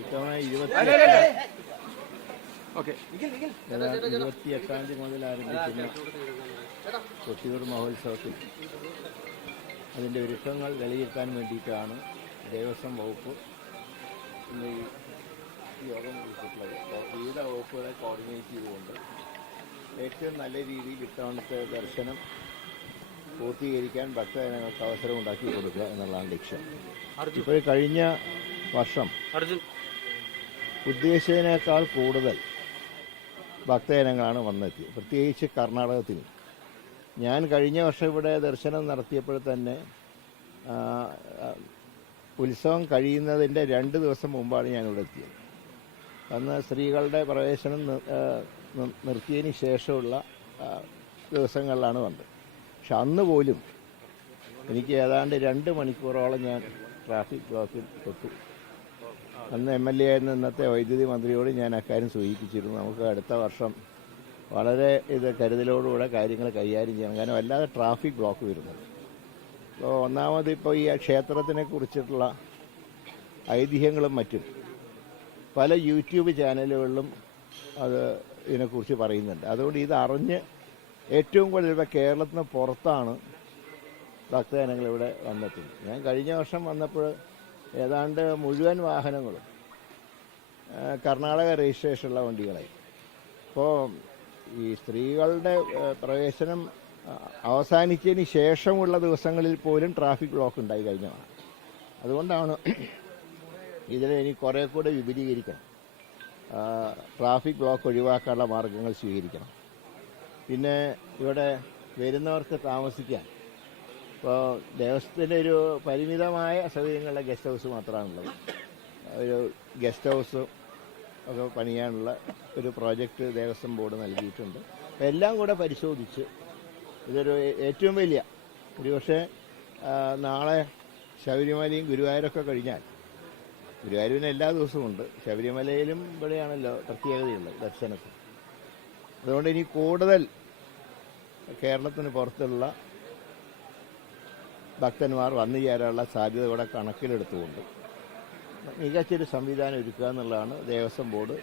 ഇത്തവണ 28-ാം തീയതി മുതൽ ആരംഭിക്കുന്ന കൊട്ടിയൂർ മഹോത്സവത്തിൽ അതിൻ്റെ ഒരുക്കങ്ങൾ വിലയിരുത്താൻ വേണ്ടിയിട്ടാണ് ദേവസ്വം വകുപ്പ് ഇന്ന് ഈ യോഗം വിളിച്ചിട്ടുള്ളത്. വിവിധ വകുപ്പുകളെ കോർഡിനേറ്റ് ചെയ്തുകൊണ്ട് ഏറ്റവും നല്ല രീതിയിൽ ഇത്തവണത്തെ ദർശനം പൂർത്തീകരിക്കാൻ ഭക്തജനങ്ങൾക്ക് അവസരം ഉണ്ടാക്കി കൊടുക്കുക എന്നുള്ളതാണ് ലക്ഷ്യം. ഇപ്പോൾ കഴിഞ്ഞ വർഷം ഉദ്ദേശിച്ചതിനേക്കാൾ കൂടുതൽ ഭക്തജനങ്ങളാണ് വന്നെത്തിയത്, പ്രത്യേകിച്ച് കർണാടകത്തിൽ. ഞാൻ കഴിഞ്ഞ വർഷം ഇവിടെ ദർശനം നടത്തിയപ്പോൾ തന്നെ ഉത്സവം കഴിയുന്നതിൻ്റെ 2 ദിവസം മുമ്പാണ് ഞാനിവിടെ എത്തിയത്. അന്ന് സ്ത്രീകളുടെ പ്രവേശനം നിർത്തിയതിന് ശേഷമുള്ള ദിവസങ്ങളിലാണ് വന്നത്. പക്ഷെ അന്ന് പോലും എനിക്ക് ഏതാണ്ട് 2 മണിക്കൂറോളം ഞാൻ ട്രാഫിക് ബ്ലോക്കിൽ പെട്ടു. അന്ന് MLA ആയിരുന്ന ഇന്നത്തെ വൈദ്യുതി മന്ത്രിയോട് ഞാൻ അക്കാര്യം സൂചിപ്പിച്ചിരുന്നു. നമുക്ക് അടുത്ത വർഷം വളരെ കരുതലോടുകൂടെ കാര്യങ്ങൾ കൈകാര്യം ചെയ്യണം, കാരണം വല്ലാതെ ട്രാഫിക് ബ്ലോക്ക് വരുന്നുണ്ട്. അപ്പോൾ ഒന്നാമത് ഇപ്പോൾ ഈ ക്ഷേത്രത്തിനെ കുറിച്ചിട്ടുള്ള ഐതിഹ്യങ്ങളും മറ്റും പല യൂട്യൂബ് ചാനലുകളിലും ഇതിനെക്കുറിച്ച് പറയുന്നുണ്ട്. അതുകൊണ്ട് ഇതറിഞ്ഞ് ഏറ്റവും കൂടുതൽ ഇപ്പോൾ കേരളത്തിന് പുറത്താണ് ഭക്തജനങ്ങളിവിടെ വന്നെത്തുന്നത്. ഞാൻ കഴിഞ്ഞ വർഷം വന്നപ്പോൾ ഏതാണ്ട് മുഴുവൻ വാഹനങ്ങളും കർണാടക രജിസ്ട്രേഷനുള്ള വണ്ടികളായി. അപ്പോൾ ഈ സ്ത്രീകളുടെ പ്രവേശനം അവസാനിച്ചതിന് ശേഷമുള്ള ദിവസങ്ങളിൽ പോലും ട്രാഫിക് ബ്ലോക്ക് ഉണ്ടായി കഴിഞ്ഞതാണ്. അതുകൊണ്ടാണ് ഇതിനെ ഇനി കുറേ കൂടെ വിപുലീകരിക്കണം, ട്രാഫിക് ബ്ലോക്ക് ഒഴിവാക്കാനുള്ള മാർഗങ്ങൾ സ്വീകരിക്കണം. പിന്നെ ഇവിടെ വരുന്നവർക്ക് താമസിക്കാൻ ഇപ്പോൾ ദേവസ്വത്തിൻ്റെ ഒരു പരിമിതമായ സൗകര്യങ്ങളുള്ള ഗസ്റ്റ് ഹൗസ് മാത്രമാണുള്ളത്. ഒരു ഗസ്റ്റ് ഹൗസ് ഒക്കെ പണിയാനുള്ള ഒരു പ്രോജക്റ്റ് ദേവസ്വം ബോർഡ് നൽകിയിട്ടുണ്ട്. അപ്പോൾ എല്ലാം കൂടെ പരിശോധിച്ച് ഇതൊരു ഏറ്റവും വലിയ ഒരുപക്ഷെ നാളെ ശബരിമലയും ഗുരുവായൂരൊക്കെ കഴിഞ്ഞാൽ, ഗുരുവായൂരിന് എല്ലാ ദിവസവും ഉണ്ട്, ശബരിമലയിലും ഇവിടെയാണല്ലോ പ്രത്യേകതയുള്ളത് ദർശനത്തിന്. അതുകൊണ്ട് ഇനി കൂടുതൽ കേരളത്തിന് പുറത്തുള്ള ഭക്തന്മാർ വന്നു ചേരാനുള്ള സാധ്യത ഇവിടെ കണക്കിലെടുത്തുകൊണ്ട് മികച്ചൊരു സംവിധാനം ഒരുക്കുക എന്നുള്ളതാണ് ദേവസ്വം ബോർഡ്,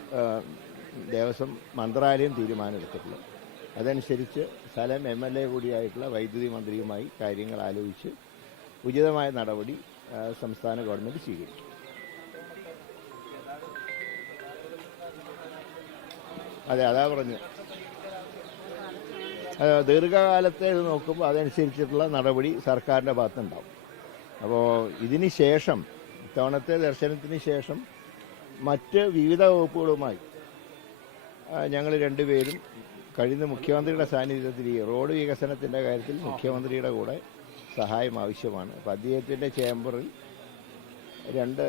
ദേവസ്വം മന്ത്രാലയം തീരുമാനമെടുത്തിട്ടുള്ളത്. അതനുസരിച്ച് സ്ഥലം MLA കൂടിയായിട്ടുള്ള വൈദ്യുതി മന്ത്രിയുമായി കാര്യങ്ങൾ ആലോചിച്ച് ഉചിതമായ നടപടി സംസ്ഥാന ഗവൺമെൻറ് സ്വീകരിക്കും. അതാ പറഞ്ഞു. ദീർഘകാലത്തെ ഇത് നോക്കുമ്പോൾ അതനുസരിച്ചിട്ടുള്ള നടപടി സർക്കാരിൻ്റെ ഭാഗത്തുണ്ടാവും. അപ്പോൾ ഇതിന് ശേഷം, ഇത്തവണത്തെ ദർശനത്തിന് ശേഷം മറ്റ് വിവിധ വകുപ്പുകളുമായി ഞങ്ങൾ 2 പേരും കഴിഞ്ഞ മുഖ്യമന്ത്രിയുടെ സാന്നിധ്യത്തിൽ ഈ റോഡ് വികസനത്തിൻ്റെ കാര്യത്തിൽ മുഖ്യമന്ത്രിയുടെ കൂടെ സഹായം ആവശ്യമാണ്. അപ്പോൾ അദ്ദേഹത്തിൻ്റെ ചേംബറിൽ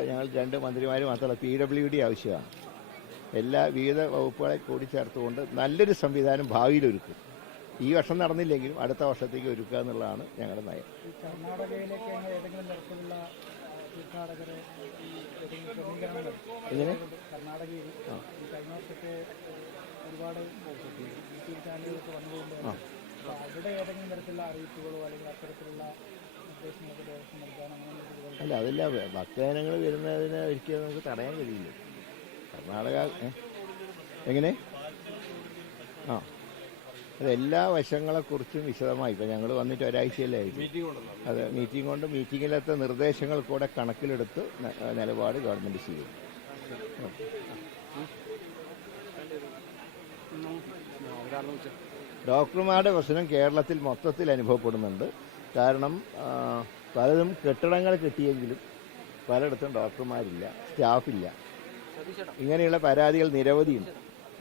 ഞങ്ങൾ 2 മന്ത്രിമാർ മാത്രമല്ല PWD ആവശ്യമാണ്. എല്ലാ വിവിധ വകുപ്പുകളെ കൂടിച്ചേർത്തുകൊണ്ട് നല്ലൊരു സംവിധാനം ഭാവിയിൽ ഒരുക്കും. ഈ വർഷം നടന്നില്ലെങ്കിലും അടുത്ത വർഷത്തേക്ക് ഒരുക്കുക എന്നുള്ളതാണ് ഞങ്ങളുടെ നയം. എങ്ങനെ അല്ല, അതല്ല, ഭക്തജനങ്ങൾ വരുന്നതിന് ഒരിക്കലും നമുക്ക് തടയാൻ കഴിയില്ല. കർണാടക എങ്ങനെ അതെല്ലാ വശങ്ങളെക്കുറിച്ചും വിശദമായി ഇപ്പം ഞങ്ങൾ വന്നിട്ട് ഒരാഴ്ചയല്ലേ ആയിരിക്കും. അത് മീറ്റിങ്ങിലത്തെ നിർദ്ദേശങ്ങൾ കൂടെ കണക്കിലെടുത്ത് നിലപാട് ഗവൺമെൻറ് സ്വീകരിക്കും. ഡോക്ടർമാരുടെ പ്രശ്നം കേരളത്തിൽ മൊത്തത്തിൽ അനുഭവപ്പെടുന്നുണ്ട്. കാരണം പലതും കെട്ടിടങ്ങൾ കിട്ടിയെങ്കിലും പലയിടത്തും ഡോക്ടർമാരില്ല, സ്റ്റാഫില്ല. ഇങ്ങനെയുള്ള പരാതികൾ നിരവധിയുണ്ട്.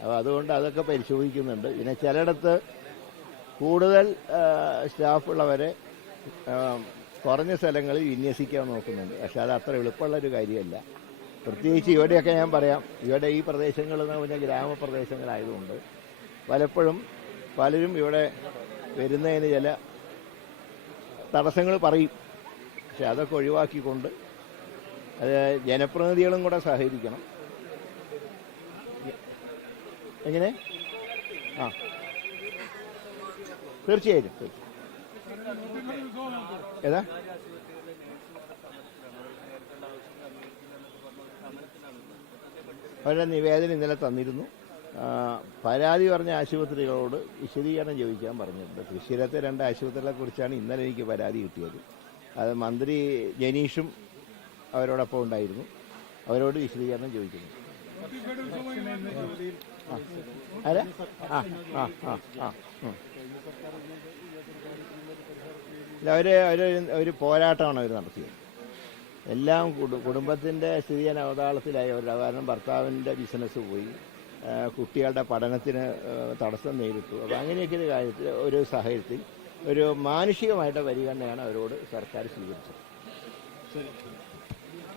അപ്പോൾ അതുകൊണ്ട് അതൊക്കെ പരിശോധിക്കുന്നുണ്ട്. പിന്നെ ചിലയിടത്ത് കൂടുതൽ സ്റ്റാഫുള്ളവരെ കുറഞ്ഞ സ്ഥലങ്ങളിൽ വിന്യസിക്കാൻ നോക്കുന്നുണ്ട്. പക്ഷെ അത് അത്ര എളുപ്പമുള്ളൊരു കാര്യമല്ല. പ്രത്യേകിച്ച് ഇവിടെയൊക്കെ ഞാൻ പറയാം, ഇവിടെ ഈ പ്രദേശങ്ങളെന്ന് പറഞ്ഞാൽ ഗ്രാമപ്രദേശങ്ങളായതുകൊണ്ട് പലപ്പോഴും പലരും ഇവിടെ വരുന്നതിന് ചില തടസ്സങ്ങൾ പറയും. പക്ഷെ അതൊക്കെ ഒഴിവാക്കിക്കൊണ്ട് അത് ജനപ്രതിനിധികളും കൂടെ സഹകരിക്കണം. എങ്ങനെ തീർച്ചയായിട്ടും ഏതാ അവരുടെ നിവേദനം ഇന്നലെ തന്നിരുന്നു. പരാതി പറഞ്ഞ ആശുപത്രികളോട് വിശദീകരണം ചോദിക്കാൻ പറഞ്ഞിട്ടുണ്ട്. തൃശ്ശൂരത്തെ 2 ആശുപത്രികളെ കുറിച്ചാണ് ഇന്നലെ എനിക്ക് പരാതി കിട്ടിയത്. അത് മന്ത്രി ജനീഷും അവരോടൊപ്പം ഉണ്ടായിരുന്നു. അവരോട് വിശദീകരണം ചോദിക്കുന്നു. അതെ ഒരു പോരാട്ടമാണ് അവർ നടത്തിയത്. എല്ലാം കുടുംബത്തിൻ്റെ സ്ഥിതി അവതാളത്തിലായി അവരുടെ. കാരണം ഭർത്താവിൻ്റെ ബിസിനസ് പോയി, കുട്ടികളുടെ പഠനത്തിന് തടസ്സം നേരിട്ടു. അപ്പോൾ അങ്ങനെയൊക്കെ ഒരു കാര്യത്തിൽ ഒരു സാഹചര്യത്തിൽ ഒരു മാനുഷികമായിട്ട് പരിഗണനയാണ് അവരോട് സർക്കാർ സ്വീകരിച്ചത്.